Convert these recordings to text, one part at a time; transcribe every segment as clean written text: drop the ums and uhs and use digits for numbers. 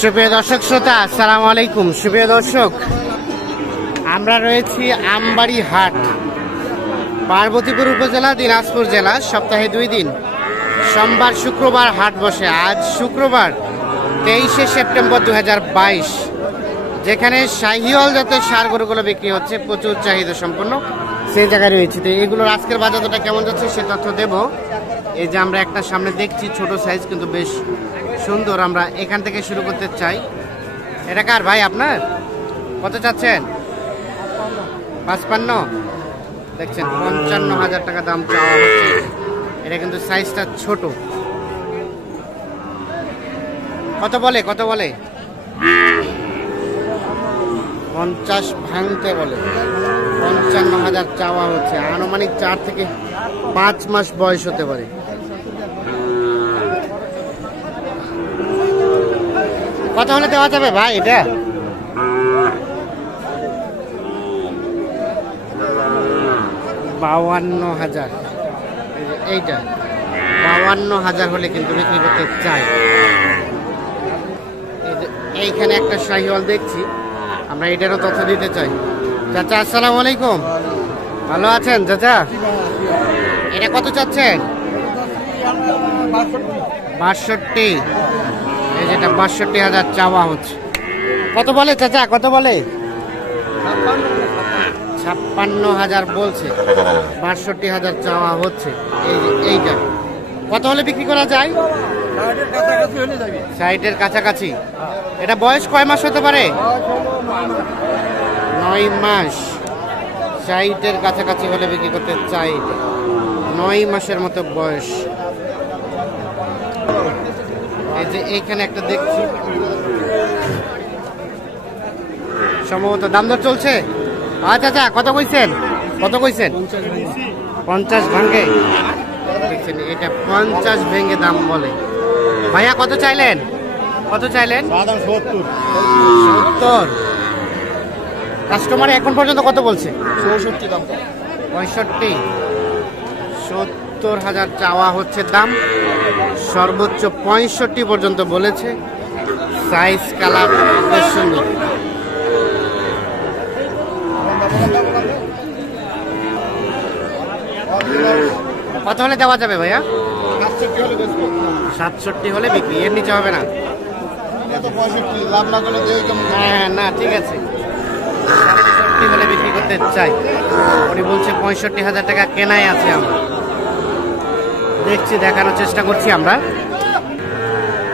সুপ্রিয় দর্শক শ্রোতা, আসসালামু আলাইকুম। সুপ্রিয় দর্শক, আমরা রয়েছি আমবাড়ি হাট, পার্বতীপুর উপজেলা, দিনাজপুর জেলা। সপ্তাহে 2 দিন, সোমবার শুক্রবার হাট বসে। আজ শুক্রবার 23শে সেপ্টেম্বর 2022, যেখানে শাহিওয়াল জাতের ষাঁড় গরুগুলো বিক্রি হচ্ছে, প্রচুর চাহিদা সম্পন্ন সেই জায়গায় রয়েছে। তো এগুলোর আজকের বাজারটা কেমন যাচ্ছে সে তথ্য দেব। এই যে আমরা একটা সামনে দেখছি, ছোট সাইজ কিন্তু বেশ সুন্দর। আমরা এখান থেকে শুরু করতে চাই। এটা কার ভাই আপনার? কত চাচ্ছেন? 55। দেখছেন 55,000 টাকা দাম চাওয়া হচ্ছে। এটা কিন্তু সাইজটা ছোট। কত বলে? 50 ভাঙতে বলে। 55,000 চাওয়া হচ্ছে। আনুমানিক 4 থেকে 5 মাস বয়স হতে পারে। কত হলে দেওয়া যাবে ভাই এটা? 52,000। এইটা 52,000 হলে কিন্তু বিক্রি করতে চাই। এইখানে একটা শাহিওয়াল দেখছি, আমরা এটারও তথ্য দিতে চাই। চাচা আসসালামু আলাইকুম, ভালো আছেন চাচা? এটা কত চাচ্ছেন? 62। এই যেটা 62,000 চাওয়া হচ্ছে। কত বলে চাচা? কত বলে? 56,000 বলছে, 62,000 চাওয়া হচ্ছে। এই যে এইটা কত হলে বিক্রি করা যায়? 60-এর কাছাকাছি। এটা বয়স কয় মাস হতে পারে? 9 মাস। 60-এর কাছাকাছি হলে বিক্রি করতে চাই। 9 মাসের মতো বয়স। এই যে এইখানে একটা দেখছি, সম্ভবত দাম দর চলছে। আচ্ছা আচ্ছা, কত কইছেন? 50 ভাঙ্গে। দেখছেন এটা 50 ভেঙে দাম বলে। ভাইয়া কত চাইলেন? 70। কাস্টমার এখন পর্যন্ত কত বলছে? 65 দাম। 65। 70,000 চাওয়া হচ্ছে দাম। সর্বোচ্চ 65 পর্যন্ত বলেছে। সাইজ কালার বেশ সুন্দর। কত হলে দেওয়া যাবে ভাইয়া? 67 হলে বিক্রি, এর নিচে হবে না। হ্যাঁ না, ঠিক আছে। 67 হলে বিক্রি করতে চাই। উনি বলছে 65,000 টাকা কেনাই আছে। আমরা দেখছি, দেখানোর চেষ্টা করছি। আমরা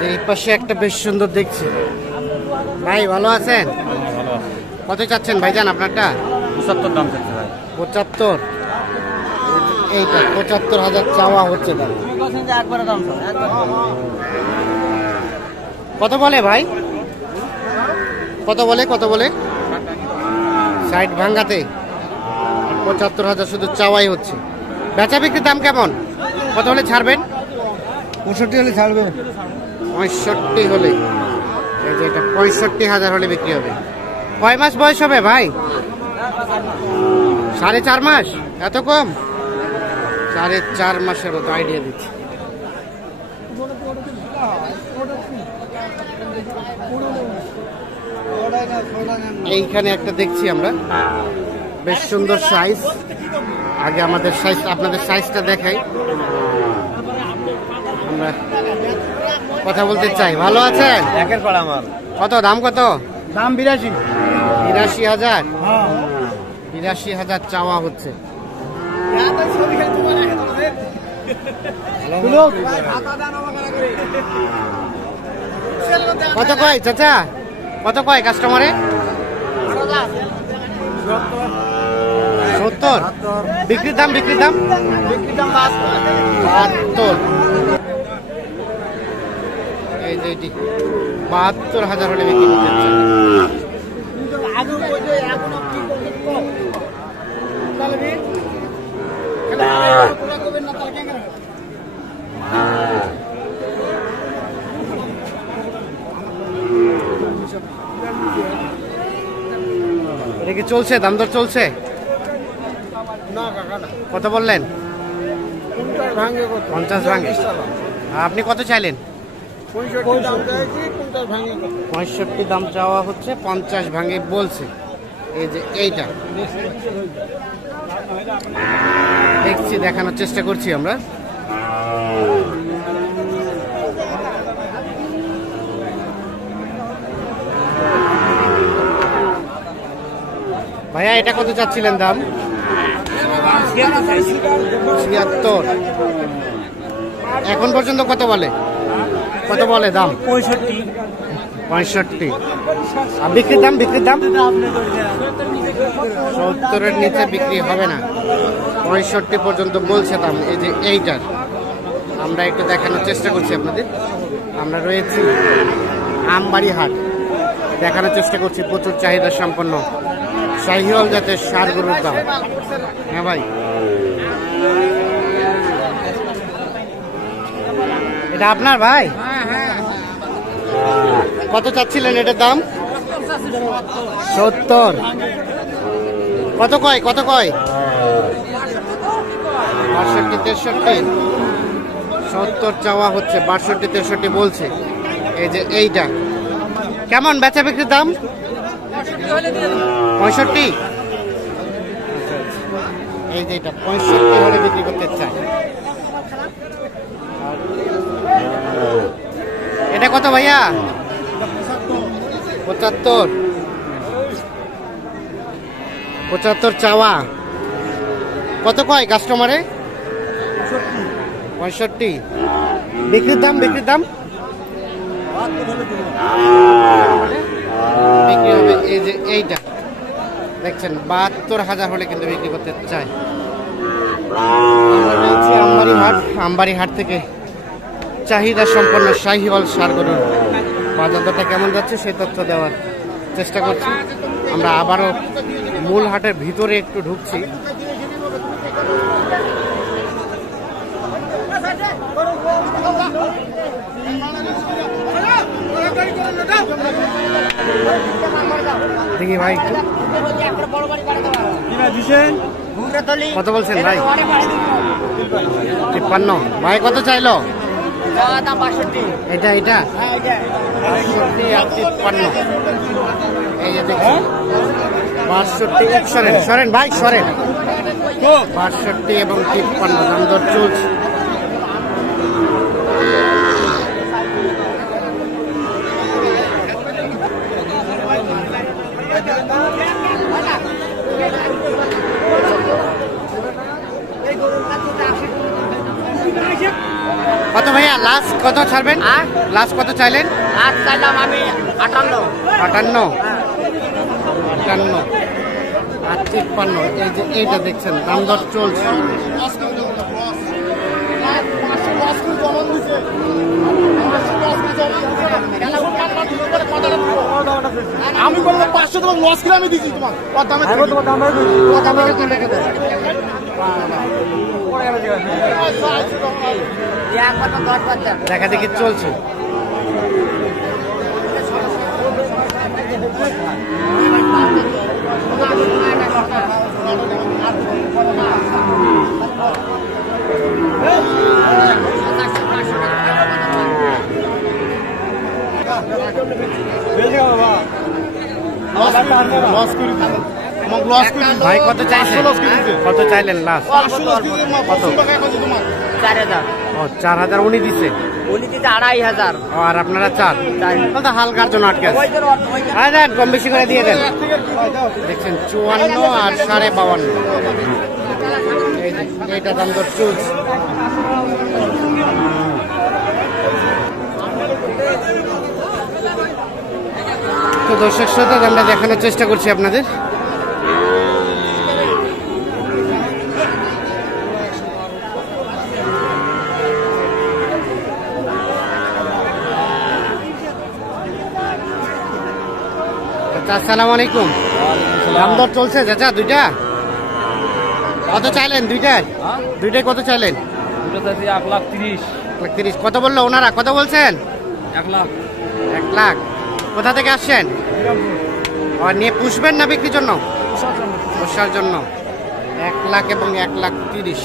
এই পাশে একটা বেশ সুন্দর দেখছি। ভাই ভালো আছেন? কত চাচ্ছেন ভাইজান আপনারটা? 75 দাম চাচ্ছে ভাই। 75। এইটা 75,000 চাওয়া হচ্ছে দাম। কত বলে ভাই? কত বলে? 60 ভাঙ্গাতে 75,000 শুধু চাওয়াই হচ্ছে। বেচা বিক্রির দাম কেমন? কত হলে ছাড়বেন? 65 হলে ছাড়বে। 65 হলে। এই যে এটা 65,000 হলে বিক্রি হবে। কয় মাস বয়স হবে ভাই? 4.5 মাস। এত কম? 4.5 মাসের মতো আইডিয়া দিচ্ছি। এইখানে একটা দেখছি আমরা, বেশ সুন্দর সাইজ। আগে আমাদের সাইজ, আপনাদের সাইজটা দেখাই। আমরা কথা বলতে চাই। ভালো আছেন? একের পর আমার। কত দাম? কত দাম? 82। 82,000। 82,000 চাওয়া হচ্ছে। কত কয় চাচা? কত কয় কাস্টমারে? 70। বিক্রির দাম? 72। এই যে এটি 72,000 হলে বিক্রি করতে চাই। এটা কি চলছে? দাম দর চলছে? কত বললেন? 50 ভাঙে। আপনি কত চাইলেন? 65 দাম চাওয়া হচ্ছে, 50 ভাঙে বলছে। এই যে এইটা দেখছি, দেখানোর চেষ্টা করছি আমরা। ভাইয়া এটা কত চাচ্ছিলেন দাম? 76। এখন পর্যন্ত কত বলে দাম? 65। আর বিক্রির দাম? 70-এর নিচে বিক্রি হবে না, 65 পর্যন্ত বলছে দাম। এই যে এইটার আমরা একটু দেখানোর চেষ্টা করছি আপনাদের। আমরা রয়েছি আমবাড়ি হাট, দেখানোর চেষ্টা করছি প্রচুর চাহিদা সম্পন্ন শাহিওয়াল জাতের ষাঁড় গরুর দাম। হ্যাঁ ভাই, এটা আপনার ভাই? কত চাচ্ছিলেন এটার দাম? 70। কত কয়? 62, 63। 70 চাওয়া হচ্ছে, 62, 63 বলছে। এই যে এইটা কেমন বেচা বিক্রির দাম? 65। এই যে এটা 65 হলে বিক্রি করতে চায়। এটা কত ভাইয়া? 75 চাওয়া। কত কয় কাস্টমারে? 65। বিক্রির দাম? বিক্রি হবে। এই যে এইটা দেখছেন 72,000 হলে কিন্তু বিক্রি করতে চায়। আমরা রয়েছি আমবাড়ি হাট থেকে চাহিদা সম্পন্ন শাহিওয়াল ষাঁড় গরুর বাজার দরটা কেমন যাচ্ছে সেই তথ্য দেওয়ার চেষ্টা করছি। আমরা আবারও মূল হাটের ভিতরে একটু ঢুকছি। দেখি ভাই কত বলছেন ভাই? 53। ভাই কত চাইলো? এটা 53। এই যে দেখছি 62। সরেন ভাই, সরেন। 62 এবং 53 দাম দর চলছে। কত ভাইয়া লাস্ট কত ছাড়বেন? লাস্ট কত চাইলেন? চাইলাম আমি 58। 58 আর 53। এই যে এইটা দেখছেন দাম দর চলছে। আমি বললাম 500 তোমার লস করে আমি দিচ্ছি তোমার দেখা দেখি চলছে। ভাই কত চাইছেন? কত চাইলেন লাস্ট? 4,000 উনি দিচ্ছে। 2,500। আর আপনারা 4 তো হালকার জন্য আটকে আছে। দেন কম বেশি করে দিয়ে দেন। দেখছেন 54 আর 52.5। এইটা দাম দর চলছে। তো দর্শক শ্রোতা আমরা দেখানোর চেষ্টা করছি আপনাদের। আসসালামু আলাইকুম। দাম দর চলছে চাচা দুইটা? কত চাইলেন দুইটাই কত চাইলেন? 1,30,000। কত বললো ওনারা? কত বলছেন? 1 লাখ। কোথা থেকে আসছেন? আর নিয়ে পুষবেন না বিক্রির জন্য? পোষার জন্য। 1 লাখ এবং 1,30,000।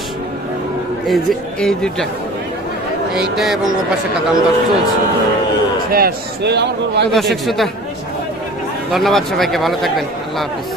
এই যে এই দুইটা, এইটা এবং ওপাশেরটা দাম দর চলছে। শেষ সেই আমার গরু তো দর্শক শ্রোতা ধন্যবাদ সবাইকে, ভালো থাকবেন, আল্লাহ হাফিজ।